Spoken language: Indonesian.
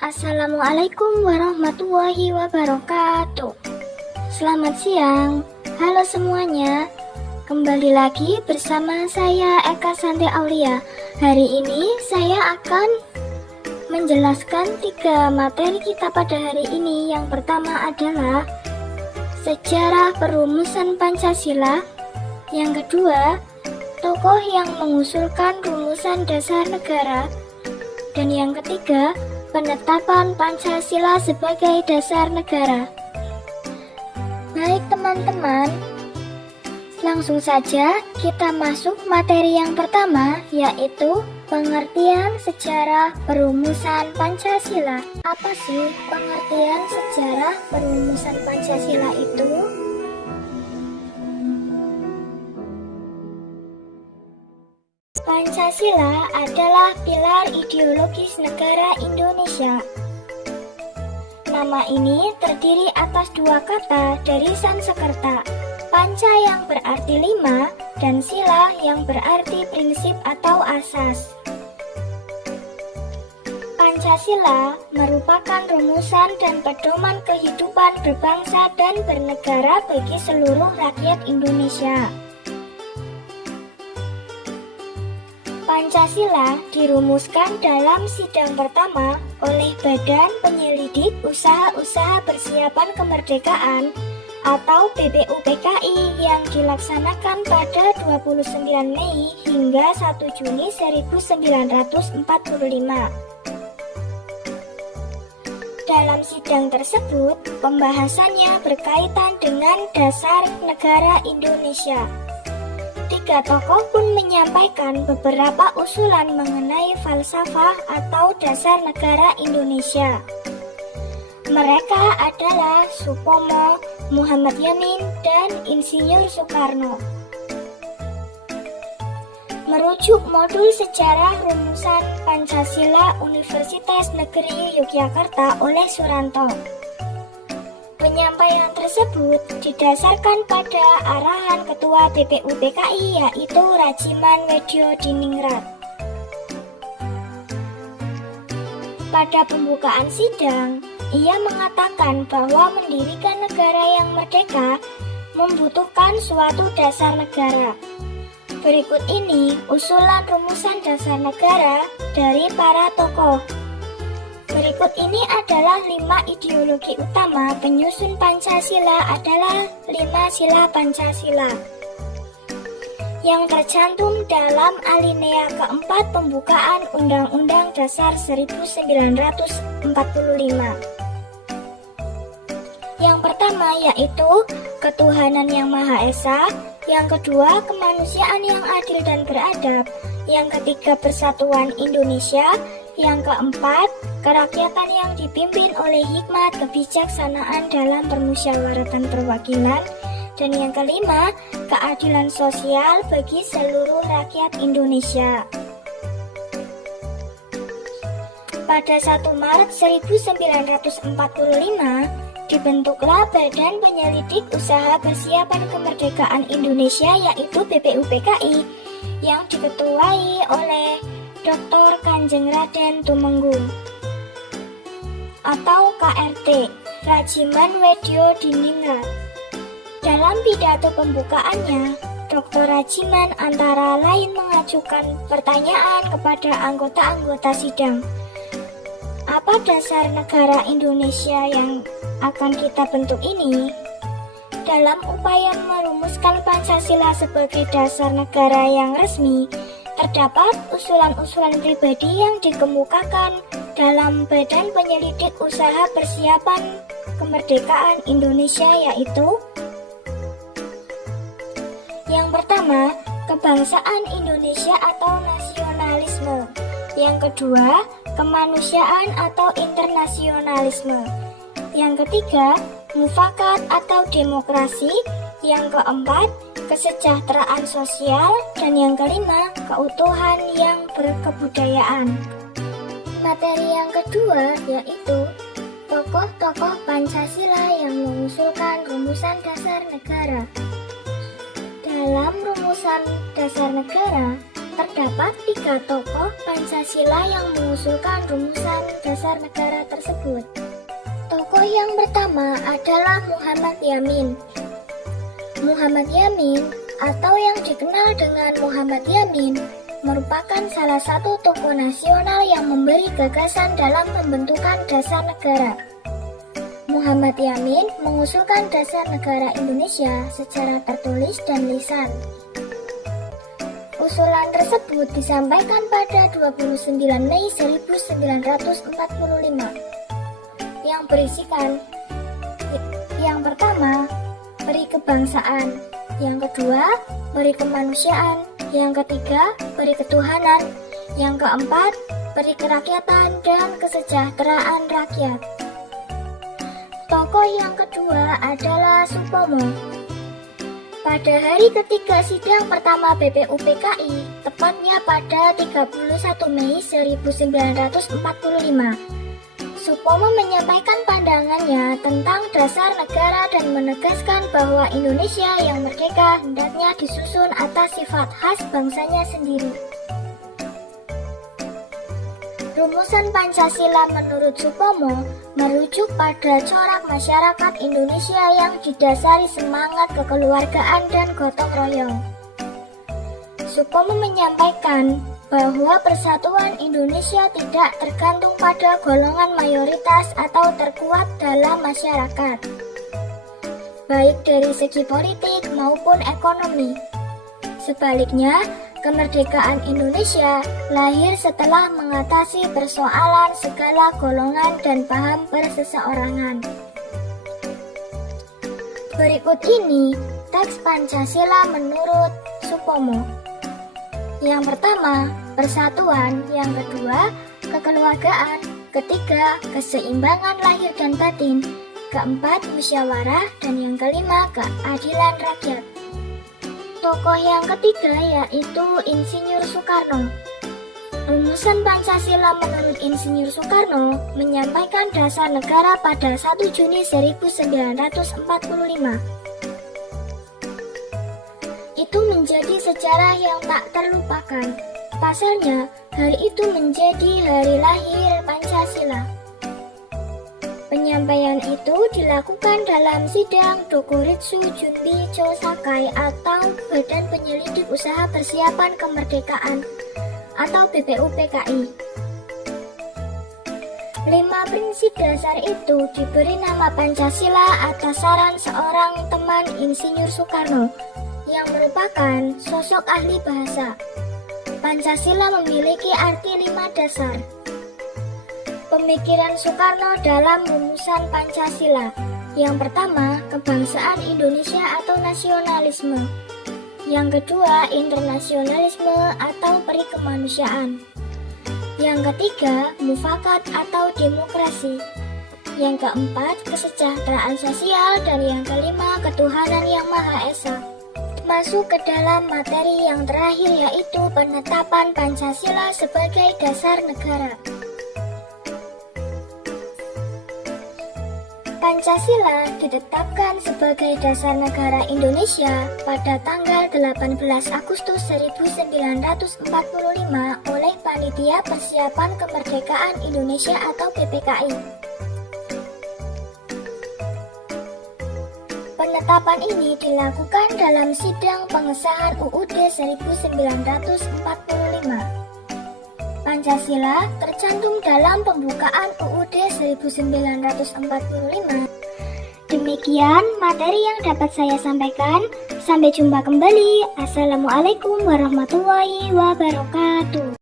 Assalamualaikum warahmatullahi wabarakatuh. Selamat siang, halo semuanya. Kembali lagi bersama saya Eka Santi Aulia. Hari ini saya akan menjelaskan 3 materi kita pada hari ini. Yang pertama adalah sejarah perumusan Pancasila. Yang kedua, tokoh yang mengusulkan rumusan dasar negara. Dan yang ketiga, penetapan Pancasila sebagai dasar negara. Baik teman-teman, langsung saja kita masuk materi yang pertama, yaitu pengertian sejarah perumusan Pancasila. Apa sih pengertian sejarah perumusan Pancasila itu? Pancasila adalah pilar ideologis negara Indonesia. Nama ini terdiri atas 2 kata dari Sanskerta, panca yang berarti 5 dan sila yang berarti prinsip atau asas. Pancasila merupakan rumusan dan pedoman kehidupan berbangsa dan bernegara bagi seluruh rakyat Indonesia. Pancasila dirumuskan dalam sidang pertama oleh Badan Penyelidik Usaha-Usaha Persiapan Kemerdekaan atau BPUPKI yang dilaksanakan pada 29 Mei hingga 1 Juni 1945. Dalam sidang tersebut, pembahasannya berkaitan dengan dasar negara Indonesia. 3 tokoh pun menyampaikan beberapa usulan mengenai falsafah atau dasar negara Indonesia. Mereka adalah Supomo, Muhammad Yamin, dan Insinyur Soekarno. Merujuk modul sejarah rumusan Pancasila Universitas Negeri Yogyakarta oleh Suranto. Penyampaian tersebut didasarkan pada arahan Ketua BPUPKI yaitu Rajiman Weddiodiningrat. Pada pembukaan sidang, ia mengatakan bahwa mendirikan negara yang merdeka membutuhkan suatu dasar negara. Berikut ini usulan rumusan dasar negara dari para tokoh. Berikut ini adalah 5 ideologi utama penyusun Pancasila adalah 5 sila Pancasila yang tercantum dalam alinea keempat pembukaan Undang-Undang Dasar 1945. Yang pertama yaitu ketuhanan yang Maha Esa, yang kedua kemanusiaan yang adil dan beradab, yang ketiga persatuan Indonesia, yang keempat, kerakyatan yang dipimpin oleh hikmat kebijaksanaan dalam permusyawaratan perwakilan, dan yang kelima, keadilan sosial bagi seluruh rakyat Indonesia. Pada 1 Maret 1945, dibentuklah Badan Penyelidik Usaha Persiapan Kemerdekaan Indonesia yaitu BPUPKI yang diketuai oleh Dr. Kanjeng Raden Tumenggung atau KRT, Rajiman Weddiodiningrat. Dalam pidato pembukaannya, Dr. Rajiman antara lain mengajukan pertanyaan kepada anggota-anggota sidang. Apa dasar negara Indonesia yang akan kita bentuk ini? Dalam upaya merumuskan Pancasila sebagai dasar negara yang resmi, terdapat usulan-usulan pribadi yang dikemukakan dalam Badan Penyelidik Usaha Persiapan Kemerdekaan Indonesia yaitu yang pertama, kebangsaan Indonesia atau nasionalisme. Yang kedua, kemanusiaan atau internasionalisme. Yang ketiga, mufakat atau demokrasi. Yang keempat, kesejahteraan sosial, dan yang kelima, keutuhan yang berkebudayaan. Materi yang kedua yaitu tokoh-tokoh Pancasila yang mengusulkan rumusan dasar negara. Dalam rumusan dasar negara, Terdapat 3 tokoh Pancasila yang mengusulkan rumusan dasar negara tersebut. Tokoh yang pertama adalah Muhammad Yamin. Muhammad Yamin atau yang dikenal dengan Muhammad Yamin merupakan salah satu tokoh nasional yang memberi gagasan dalam pembentukan dasar negara. Muhammad Yamin mengusulkan dasar negara Indonesia secara tertulis dan lisan. Usulan tersebut disampaikan pada 29 Mei 1945 yang berisikan yang pertama, peri kebangsaan, yang kedua, peri kemanusiaan, yang ketiga, peri ketuhanan, yang keempat, peri kerakyatan dan kesejahteraan rakyat. Tokoh yang kedua adalah Supomo. Pada hari ketiga sidang pertama BPUPKI, tepatnya pada 31 Mei 1945, Supomo menyampaikan pandangannya tentang dasar negara dan menegaskan bahwa Indonesia yang merdeka hendaknya disusun atas sifat khas bangsanya sendiri. Rumusan Pancasila menurut Supomo merujuk pada corak masyarakat Indonesia yang didasari semangat kekeluargaan dan gotong royong. Supomo menyampaikan bahwa persatuan Indonesia tidak tergantung pada golongan mayoritas atau terkuat dalam masyarakat, baik dari segi politik maupun ekonomi. Sebaliknya, kemerdekaan Indonesia lahir setelah mengatasi persoalan segala golongan dan paham perseseorangan. Berikut ini teks Pancasila menurut Supomo. Yang pertama, persatuan. Yang kedua, kekeluargaan. Ketiga, keseimbangan lahir dan batin. Keempat, musyawarah. Dan yang kelima, keadilan rakyat. Tokoh yang ketiga yaitu Insinyur Soekarno. Rumusan Pancasila menurut Insinyur Soekarno menyampaikan dasar negara pada 1 Juni 1945. Itu menjadi sejarah yang tak terlupakan. Pasalnya, hari itu menjadi hari lahir Pancasila. Penyampaian itu dilakukan dalam sidang Dokuritsu Junbi-cho Sakai atau Badan Penyelidik Usaha Persiapan Kemerdekaan atau BPUPKI. 5 prinsip dasar itu diberi nama Pancasila atas saran seorang teman Insinyur Soekarno yang merupakan sosok ahli bahasa. Pancasila memiliki arti 5 dasar. Pemikiran Soekarno dalam rumusan Pancasila. Yang pertama, kebangsaan Indonesia atau nasionalisme. Yang kedua, internasionalisme atau peri kemanusiaan. Yang ketiga, mufakat atau demokrasi. Yang keempat, kesejahteraan sosial. Dan yang kelima, ketuhanan yang Maha Esa. Masuk ke dalam materi yang terakhir yaitu penetapan Pancasila sebagai dasar negara. Pancasila ditetapkan sebagai dasar negara Indonesia pada tanggal 18 Agustus 1945 oleh Panitia Persiapan Kemerdekaan Indonesia atau PPKI. Penetapan ini dilakukan dalam sidang pengesahan UUD 1945. Pancasila tercantum dalam pembukaan UUD 1945. Demikian materi yang dapat saya sampaikan. Sampai jumpa kembali. Assalamualaikum warahmatullahi wabarakatuh.